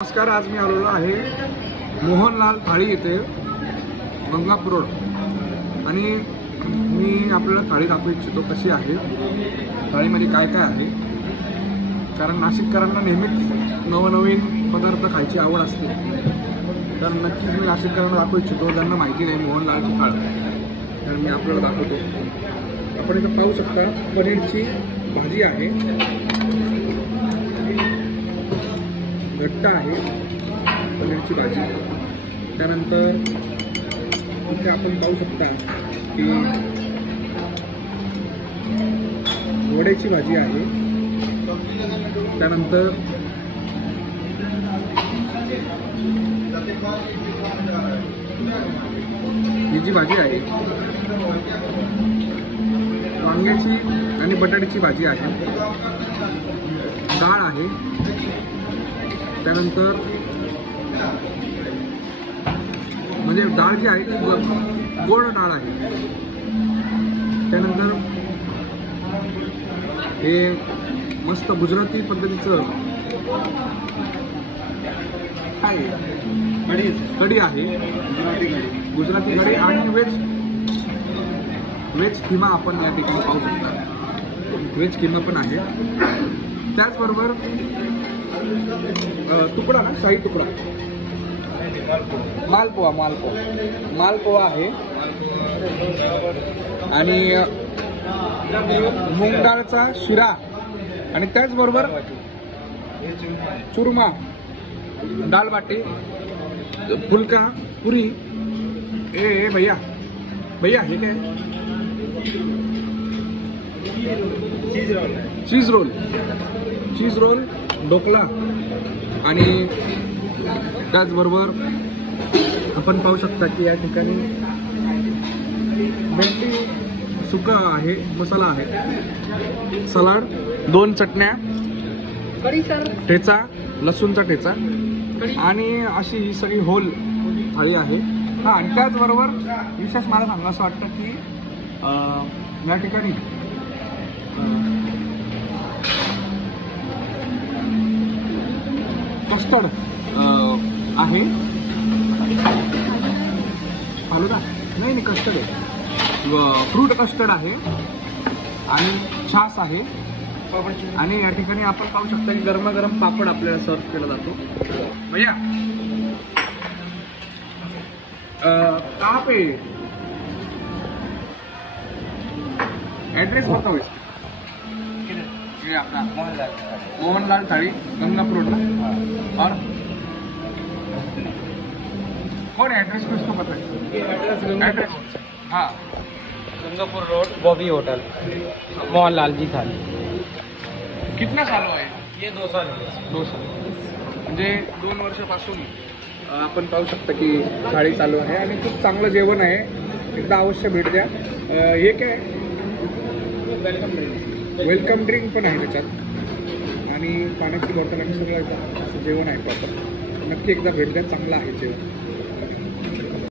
नमस्कार, आज मी आलेलो आहे मोहनलाल थाळी येथे गंगापूर रोड आणि मी आपल्याला थाळी दाखवू इच्छितो कशी आहे, थाळीमध्ये काय काय आहे. कारण नाशिककरांना नेहमीच नवनवीन पदार्थ खायची आवड असते, तर नक्कीच मी नाशिककरांना दाखवू इच्छितो ज्यांना माहिती नाही मोहनलालची थाळ, तर मी आपल्याला दाखवतो. आपण इथं पाहू शकता पनीरची भाजी आहे, घट्ट आहे पनीरची भाजी. त्यानंतर इथे आपण पाहू शकता की वड्याची भाजी आहे. त्यानंतर ही जी भाजी आहे वांग्याची आणि बटाट्याची भाजी आहे. डाळ आहे. त्यानंतर म्हणजे डाळ जी आहे ती गोड डाळ आहे. त्यानंतर हे मस्त गुजराती पद्धतीचं काय कढी आहे, गुजराती कढी आणि व्हेज किमा आपण या ठिकाणी पाहू शकता. व्हेज किमा पण आहे. त्याचबरोबर तुकडा ना, शाही तुकडा, मालपोहा आहे आणि मूग डाळचा शिरा आणि त्याचबरोबर चुरमा, दाल बाटी, फुलका, पुरी. ए भैया हे काय? चीज रोल, ढोकला आणि त्याचबरोबर आपण पाहू शकता की या ठिकाणी भेंडी सुका आहे, मसाला आहे, सलाड, 2 चटण्या, ठेचा, लसूणचा ठेचा आणि अशी ही सगळी होल थाळी आहे. हा, आणि त्याचबरोबर विशेष मला सांगणं असं वाटतं की या ठिकाणी कस्टर्ड आहे, फालुदा नाही कस्टर्ड आहे, फ्रूट कस्टर्ड आहे आणि छास आहे. आणि या ठिकाणी आपण पाहू शकता की गरमागरम पापड आपल्याला सर्व केला जातो. भैया कहाँ पे एड्रेस बताओ इसका? ये अपना मोहनलाल थाली गंगापुर रोड ना. और कौन एड्रेस को इसको पता है? एड्रेस हाँ, गंगापुर रोड, बॉबी होटल, मोहनलाल जी थाली. कितना साल हुआ है? ये 2 साल. म्हणजे 2 वर्षापासून आपण पाहू शकता की थाळी चालू आहे आणि खूप चांगलं जेवण आहे. एकदा अवश्य भेट द्या. हे काय वेलकम ड्रिंक पण आहे त्याच्यात आणि पाण्याची बॉटल आणि सगळं असं जेवण आहे प्रॉपर. नक्की एकदा भेट द्या, चांगलं आहे जेवण.